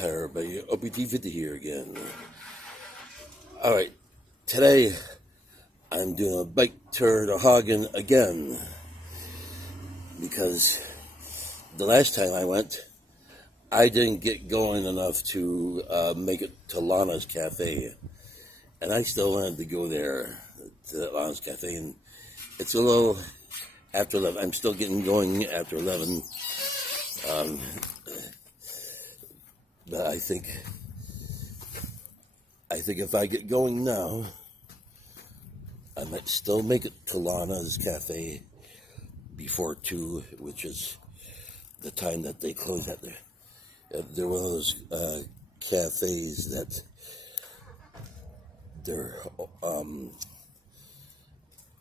Hi everybody, OPT50 here again. Alright, today I'm doing a bike tour to Haugen again because the last time I went, I didn't get going enough to make it to Lana's Cafe, and I still wanted to go there to Lana's Cafe, and it's a little after 11. I'm still getting going after 11. But I think if I get going now, I might still make it to Lana's Cafe before 2, which is the time that they close at. They're one of those cafes that they're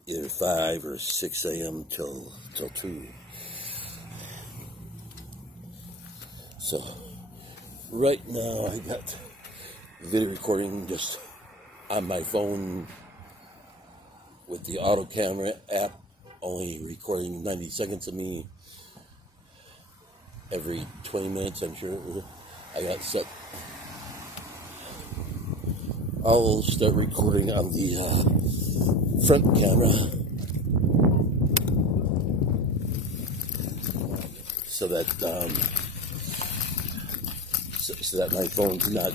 either 5 or 6 a.m. till 2. So right now I got video recording just on my phone with the auto camera app, only recording 90 seconds of me every 20 minutes, I'm sure. I got set. I'll start recording on the front camera so that my phone's not,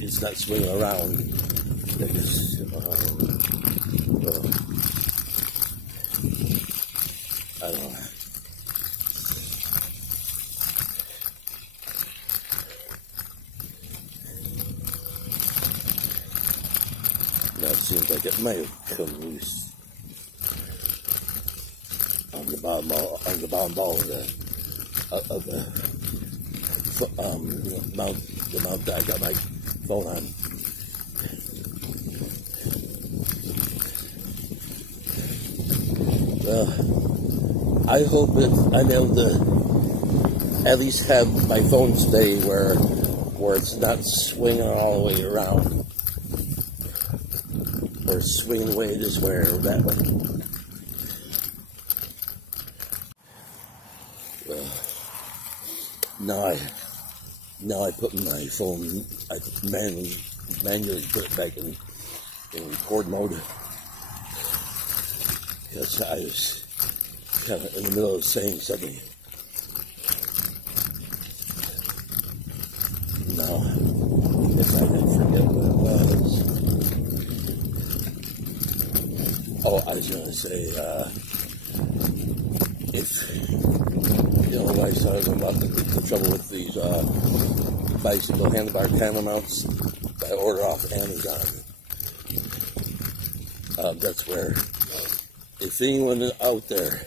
it's not swinging around. I don't know. Now it seems like it might have come loose on the bottom ball of the mount that I got my phone on. Well, I hope that I'm able to at least have my phone stay where it's not swinging all the way around, or swinging away this way or that way. Now I put my phone, I manually put it back in record mode, because I was kind of in the middle of saying something. Now, if I didn't forget what it was. Oh, I was going to say, I was talking about the trouble with these bicycle handlebar camera mounts that I order off Amazon. That's where, if anyone out there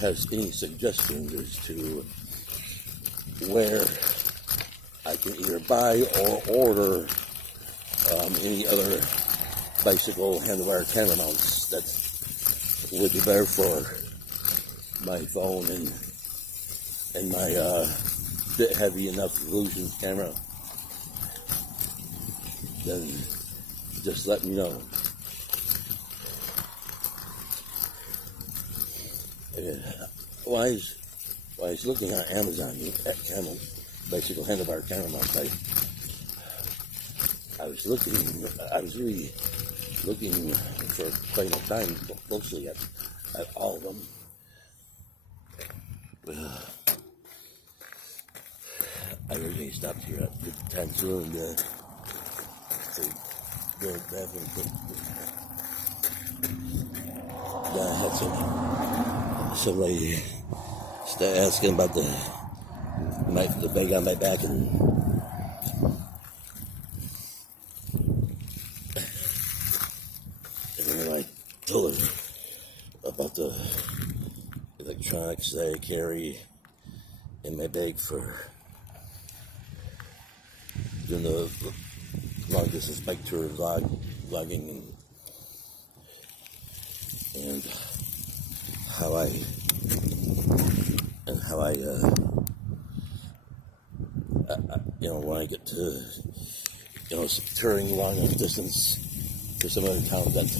has any suggestions as to where I can either buy or order any other bicycle handlebar camera mounts that would be better for my phone and my bit heavy enough resolution camera, then just let me know. While I was looking on Amazon at bicycle handlebar camera mounts, I was really looking for quite a time closely at all of them. I originally stopped here at the time soon and go back and I had somebody start asking about the bag on my back, and then I told her about the electronics that I carry in my bag for doing the long distance bike tour vlogging, and how I when I get to touring long distance for some other town, that's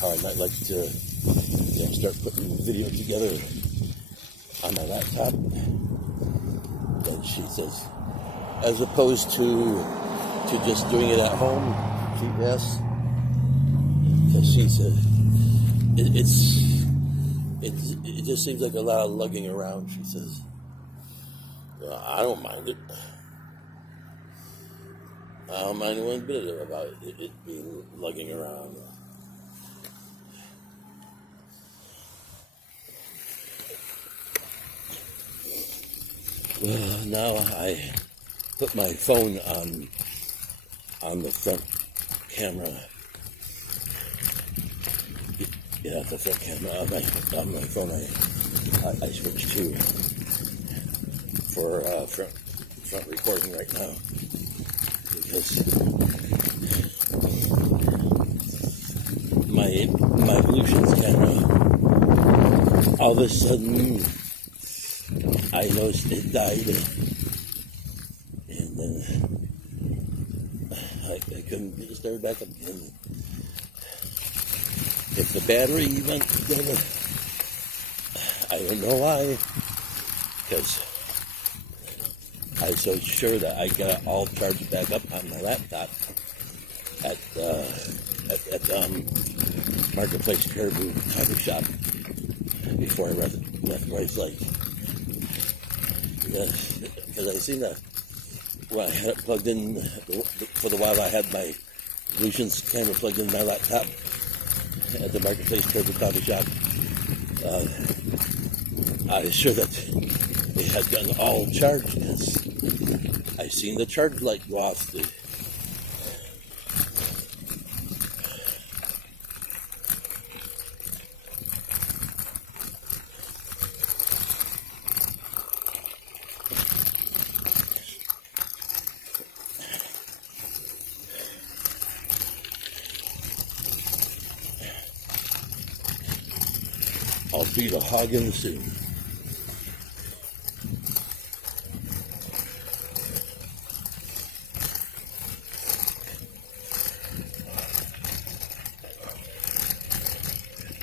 how I might like to start putting video together on my laptop. And she says, as opposed to just doing it at home, she asks, because she said, it just seems like a lot of lugging around, she says. I don't mind it. I don't mind one bit about it being lugging around. Well, now I put my phone on the front camera. Yeah, the front camera on my phone. I switched to for front recording right now because my Bluetooth camera, all of a sudden I noticed it died, and then I couldn't get it started back up again. If the battery went together, I don't know why, because I was so sure that I got it all charged back up on my laptop at Marketplace Caribou Coffee Shop before I left my wife's like, because I seen that when I had it plugged in for the while I had my Lucian's camera plugged in my laptop at the Marketplace Caribou Coffee Shop. I was sure that it had gotten all charged because I seen the charge light go off. I'll be to Haugen soon.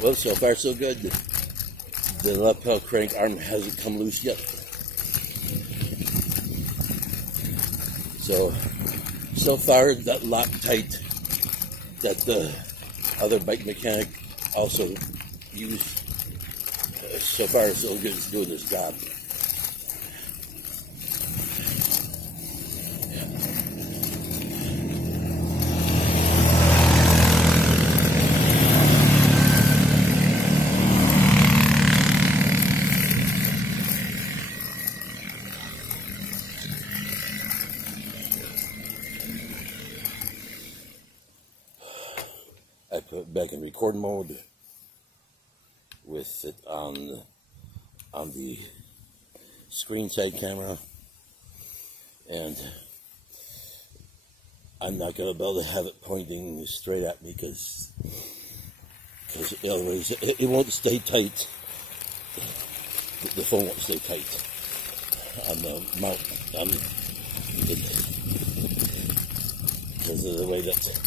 Well, so far so good. The lapel crank arm hasn't come loose yet. So far that Loctite that the other bike mechanic also used, so far so good, it's doing this job. I put it back in record mode with it on the screen side camera, and I'm not going to be able to have it pointing straight at me because otherwise it won't stay tight. The phone won't stay tight on the mount because of the way that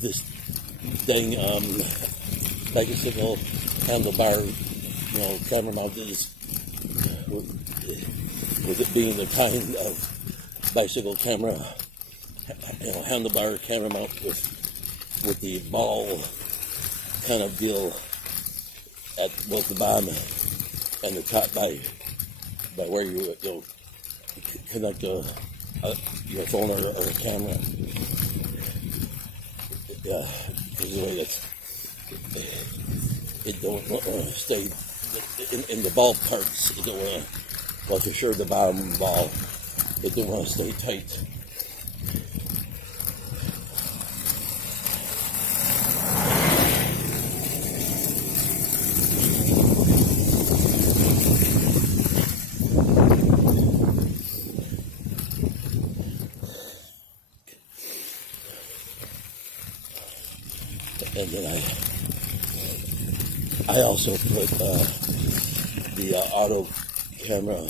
this dang bicycle handlebar, camera mount is, with it being the kind of bicycle camera, handlebar camera mount with the ball kind of deal at both the bottom and the top by where you'll connect your phone or a camera. Yeah, because the way that it don't stay in the ball parts, it don't want to, well, for sure the bottom ball, it don't want to stay tight. And then I also put the auto camera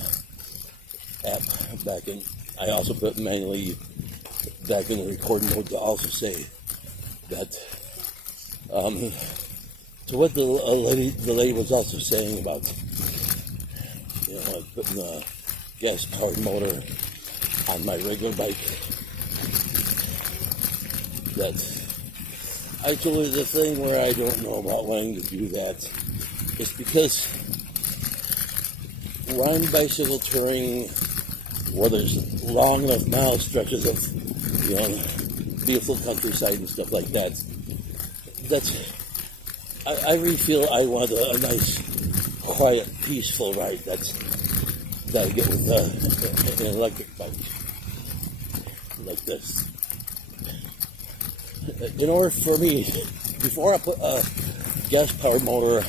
app back in. I also put manually back in the recording mode to also say that to what the lady was also saying about, putting a gas-powered motor on my regular bike. That I told her the thing where I don't know about wanting to do that is because when I'm bicycle touring, where there's long enough mile stretches of, beautiful countryside and stuff like that, I really feel I want a nice, quiet, peaceful ride that I get with an electric bike like this. In order for me, before I put a gas-powered motor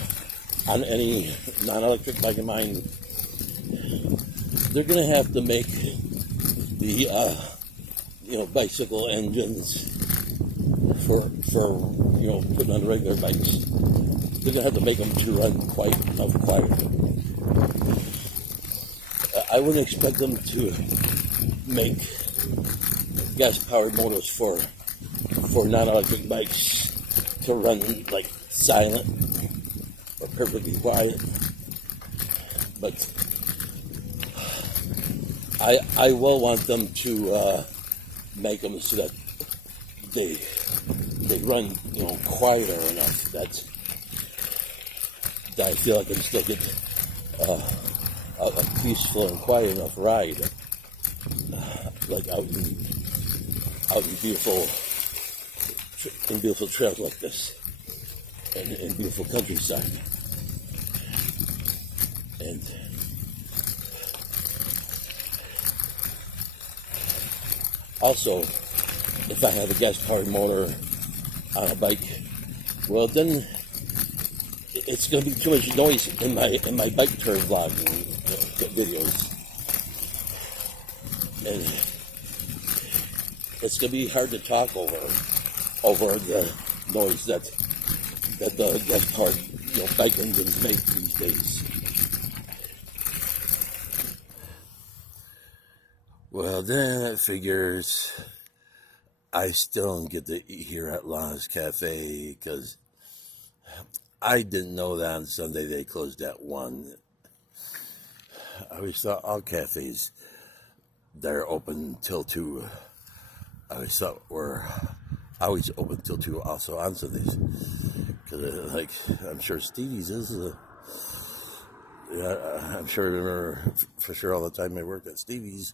on any non-electric bike of mine, they're going to have to make the bicycle engines for putting on regular bikes. They're going to have to make them to run quite quiet. I wouldn't expect them to make gas-powered motors for non-electric bikes to run like silent or perfectly quiet. But I will want them to make them so that they run quieter enough that I feel I can still get a peaceful and quiet enough ride, like out in beautiful trails like this, and in beautiful countryside. And also, if I have a gas-powered motor on a bike, well then it's going to be too much noise in my bike tour vlogging videos, and it's going to be hard to talk over the noise that the gas-powered bike engines make these days. Well, then it figures I still don't get to eat here at Lana's Cafe because I didn't know that on Sunday they closed at 1. I always thought all cafes they're open till 2. I always thought were always open till 2 also on Sundays. Because I'm sure Stevie's is. I'm sure I remember for sure all the time I worked at Stevie's,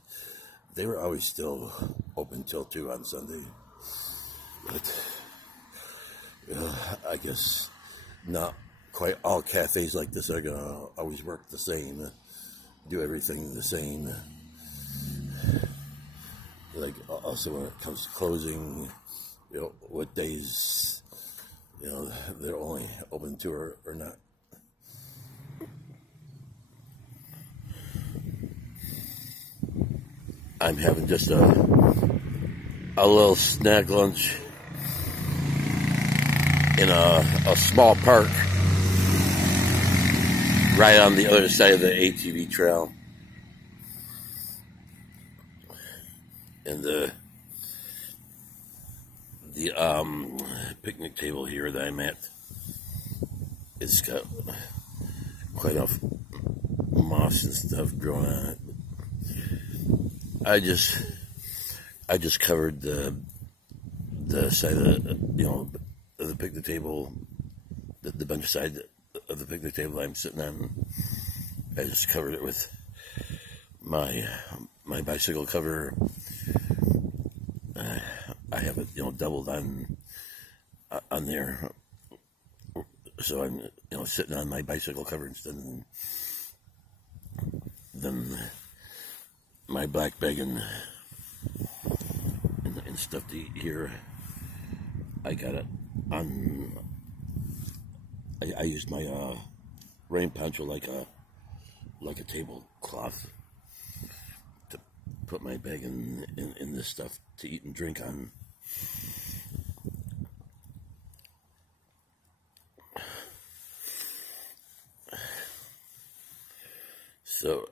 they were always still open till 2 on Sunday. But I guess not quite all cafes like this are going to always work the same, do everything the same. Like, also when it comes to closing, what days, they're only open to or not. I'm having just a little snack lunch in a small park right on the other side of the ATV trail. And the picnic table here that I'm at, it's got quite enough moss and stuff growing on it. I just covered the side of the picnic table, the bench side of the picnic table I'm sitting on. I just covered it with my bicycle cover. I have it doubled on there, so I'm sitting on my bicycle cover instead of than my black bag and stuff to eat here. I got it on. I used my rain poncho like a tablecloth to put my bag in this stuff to eat and drink on. So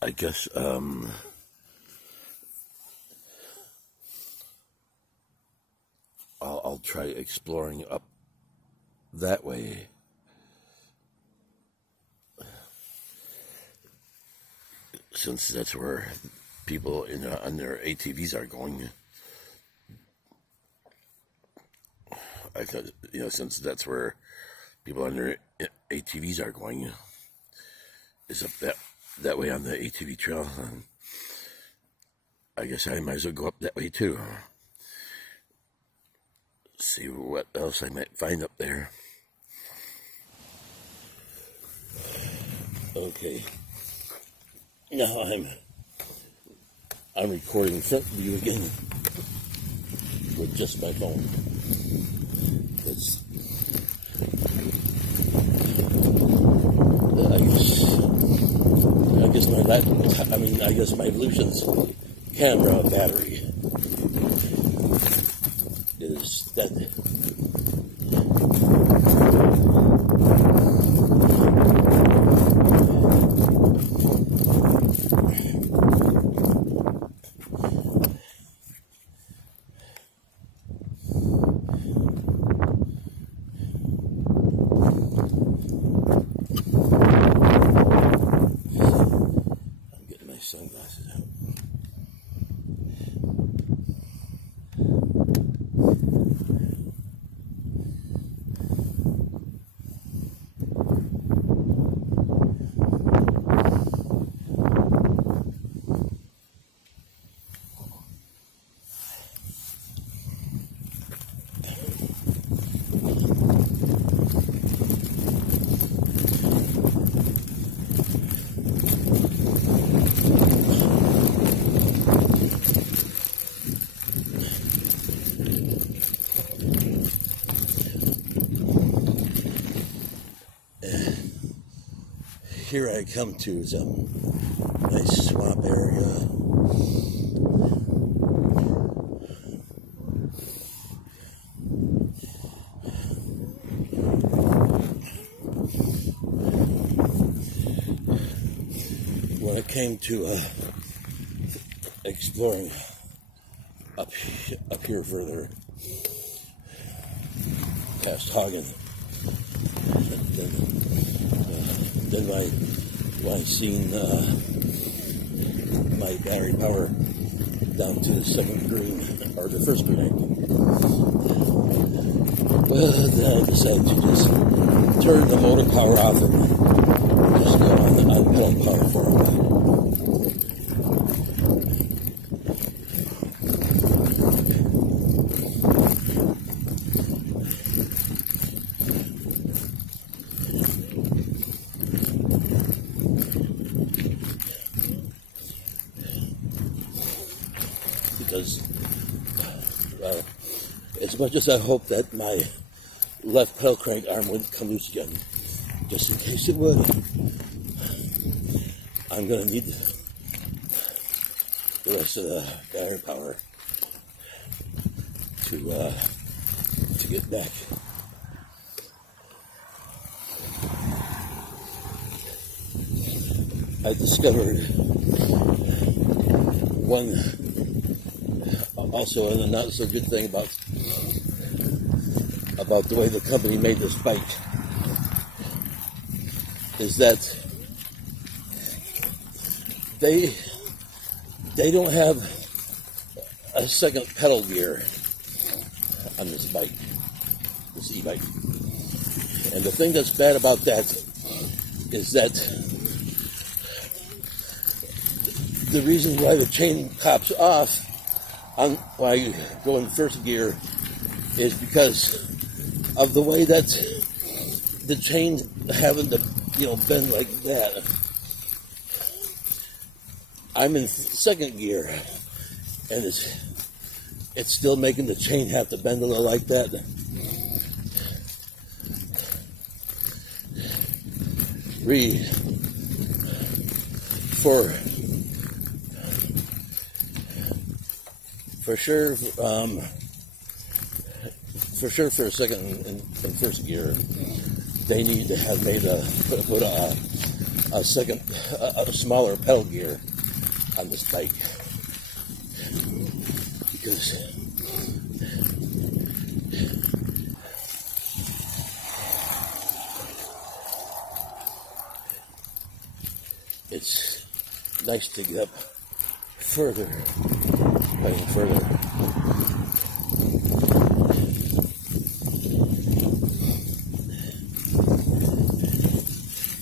I guess I'll try exploring up that way. Since that's where people on their ATVs are going. I thought, since that's where people on their ATVs are going, is up that way on the ATV trail. I guess I might as well go up that way too. See what else I might find up there. Okay. Now I'm recording front view again with just my phone. I guess my Lucian's camera battery is dead. Sunglasses out. Here I come to some nice swamp area. When I came to exploring up here further, past Haugen, then when I seen my battery power down to the 7th green, or the 1st green, well, then I decided to just turn the motor power off and just go on pedal power for a while. Because, as much as I hope that my left pedal crank arm wouldn't come loose again, just in case it would, I'm going to need the rest of the battery power to get back. I discovered one, also a not so good thing about the way the company made this bike, is that they don't have a second pedal gear on this bike, this e-bike. And the thing that's bad about that is that the reason why the chain pops off while you go in first gear is because of the way that the chain's having to, bend like that. I'm in second gear, and it's still making the chain have to bend a little like that. For sure, for a second in first gear, they need to have put a second, a smaller pedal gear on this bike, because it's nice to get up further, and further.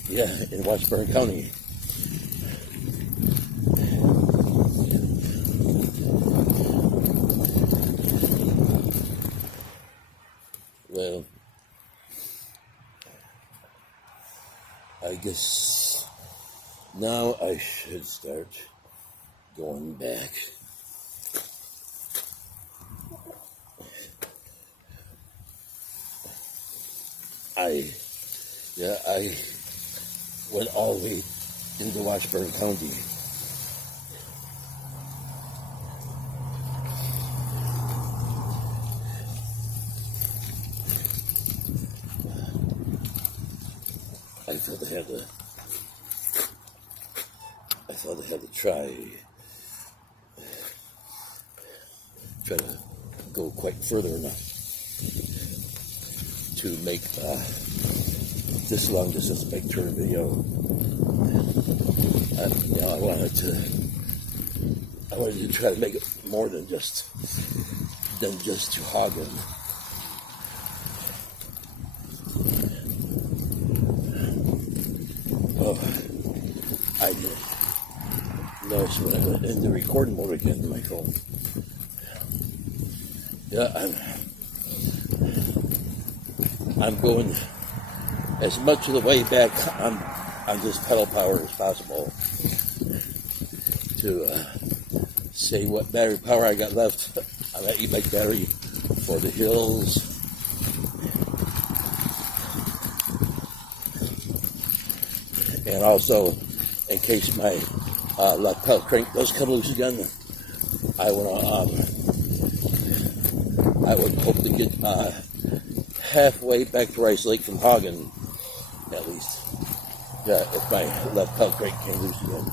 Yeah, in Washburn County. Well, I guess now I should start going back. I went all the way into Washburn County. I thought I had to try to go quite further enough to make this long distance bike tour video. I wanted to try to make it more than just to Haugen. Oh, I noticed when I went in the recording mode again in my phone. Yeah, I'm going as much of the way back on just pedal power as possible to say what battery power I got left on that e-bike battery for the hills. And also, in case my left pedal crank does come loose again, I would hope to get halfway back to Rice Lake from Haugen, at least. Yeah, if my left pedal crank came loose again.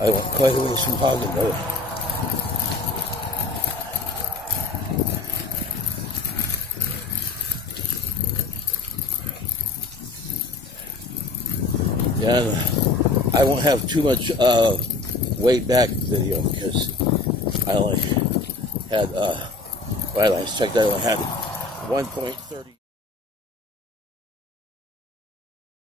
I went quite a ways from Haugen, though. Yeah, I won't have too much way back video because I only had, when I last checked, I only had 1.30.